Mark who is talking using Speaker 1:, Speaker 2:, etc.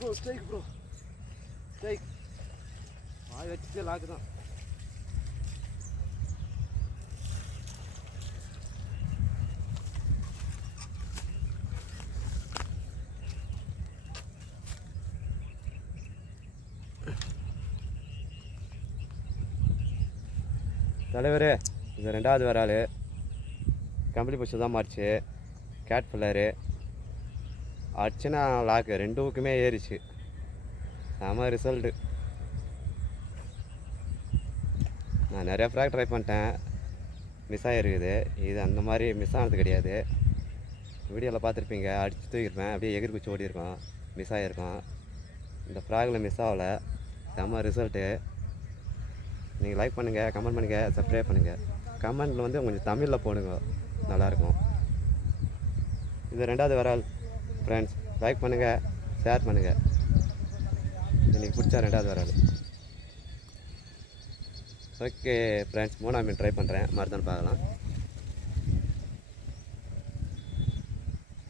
Speaker 1: Bro ஸ்டேக் bro ஸ்டேக் வாய் வச்சுட்டு லாக்கு தான். தலைவர் இது ரெண்டாவது வராள் கம்பளி பசு தான் மாறிச்சு. கேட் ஃபில்லரு அடிச்சுனா லாக்கு ரெண்டு ஊக்குமே ஏறிச்சு. செம ரிசல்ட்டு நான் நிறையா ஃப்ராக் ட்ரை பண்ணிட்டேன். மிஸ் ஆகிருக்குது இது அந்த மாதிரி மிஸ் ஆனது கிடையாது. வீடியோவில் பார்த்துருப்பீங்க அடித்து தூக்கிருப்பேன் அப்படியே எகிர் குச்சி ஓடிருக்கோம் மிஸ் ஆகிருக்கோம் இந்த ஃப்ராகில் மிஸ் ஆகலை. செம்ம ரிசல்ட்டு நீங்கள் லைக் பண்ணுங்கள் கமெண்ட் பண்ணுங்கள் சப்ஸ்கிரைப் பண்ணுங்கள் கமெண்டில் வந்து கொஞ்சம் தமிழில் போடுங்க. நல்லாயிருக்கும். இது ரெண்டாவது வரால். ஃப்ரெண்ட்ஸ் லைக் பண்ணுங்கள் ஷேர் பண்ணுங்கள் எனக்கு பிடிச்சா ரெண்டாவது வராது ஓகே ஃப்ரெண்ட்ஸ் மூணாம் மீன் ட்ரை பண்ணுறேன் மறுதான் பார்க்கலாம்.